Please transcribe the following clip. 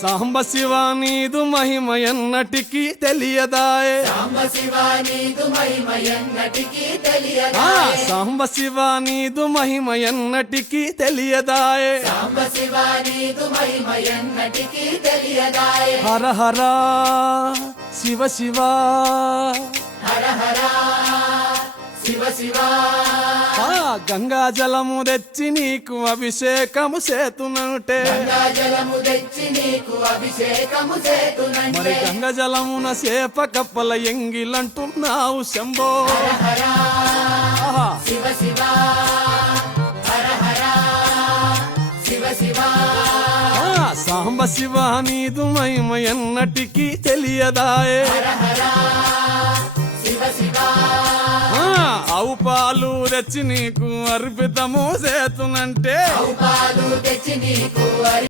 సాంబ శివ నీదు మహిమ ఎన్నటికీ తెలియదాయే. సాంబ శివ నీదు మహిమ ఎన్నటికీ తెలియదాయే. సాంబ శివ నీదు మహిమ ఎన్నటికీ తెలియదాయే. సాంబ శివ నీదు మహిమ ఎన్నటికీ తెలియదాయే. హర హర శివ శివ హర హర శివ శివ. గంగా జలము తెచ్చి నీకు అభిషేకము చేతునంటే. గంగా జలము తెచ్చి నీకు అభిషేకము మరి చేతునంటే. గంగ జలమున చేప కప్పల ఎంగిలంటున్నావు శంభో. హర హర ఆహా. శివ శివ. హర హర శివ శివ. సాంబ శివ నీదు మహిమ ఎన్నటికీ తెలియదాయే. హర హర శివ శివ. ఆవు పాలు తెచ్చి నీకు అర్పితము చేతునంటే. పాలు తెచ్చి నీకు